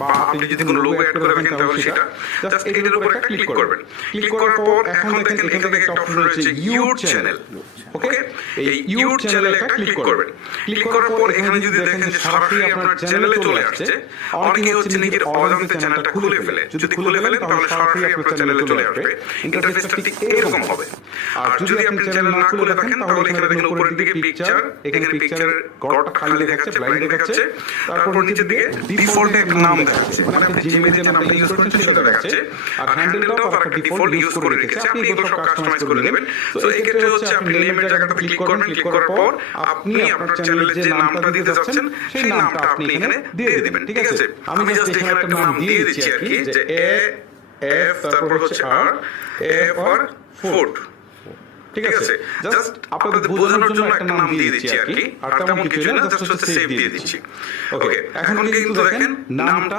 বা আপনি যদি কোনো লোগো অ্যাড করে রাখেন তাহলে সেটা জাস্ট এটার উপর একটা ক্লিক করবেন। ক্লিক করার পর এখন দেখেন এখান থেকে একটা অপশন রয়েছে ইউর চ্যানেল। ওকে, এই ইউর চ্যানেলে একটা ক্লিক করবেন। ক্লিক করার পর এখানে যদি দেখেন যে সরাসরি আপনার চ্যানেলে চলে আসছে, অনেকে হচ্ছে নিজের অজান্তে চ্যানেলটা খুলে ফেলে। যদি খুলে ফেলেন তাহলে সরাসরি আপনার চ্যানেলে চলে আসবে। ইন্টারফেসটা ঠিক এরকম হবে। আর যদি আপনি চ্যানেল না খুলে থাকেন তাহলে এখানে দেখেন উপরের দিকে পিকচার, এখানে পিকচারের ঘরটা খালি দেখাচ্ছে, ব্লাইন্ড দেখাচ্ছে। তারপর নিচের দিকে ডিফল্টে একটা নাম দেখাচ্ছে, মানে আপনি যে ইমেজের নামটা ইউজ করছেন সেটা দেখাচ্ছে। আর হ্যান্ডেলটাও তার একটা ডিফল্ট ইউজ করে রেখেছে, আপনি এগুলো সব কাস্টমাইজ করে নেবেন। তো এই ক্ষেত্রে হচ্ছে আপনি নেমের জায়গাটাতে ক্লিক করবেন। ক্লিক করার পর আপনি আপনার চ্যানেলের যে নামটা দিতে যাচ্ছেন সেই নামটা আপনি এখানে দিয়ে দিবেন। ঠিক আছে, আমি জাস্ট এখানে একটা নাম দিয়ে দিচ্ছি আর কি, যে এফ তারপর হচ্ছে আর, এ ফর ফুড। ঠিক আছে, জাস্ট আপনাদের বোঝানোর জন্য একটা নাম দিয়ে দিচ্ছি আর কি, আর তেমন কিছু না, জাস্ট হচ্ছে সেভ দিয়ে দিচ্ছি। ওকে, এখন কিন্তু দেখেন নামটা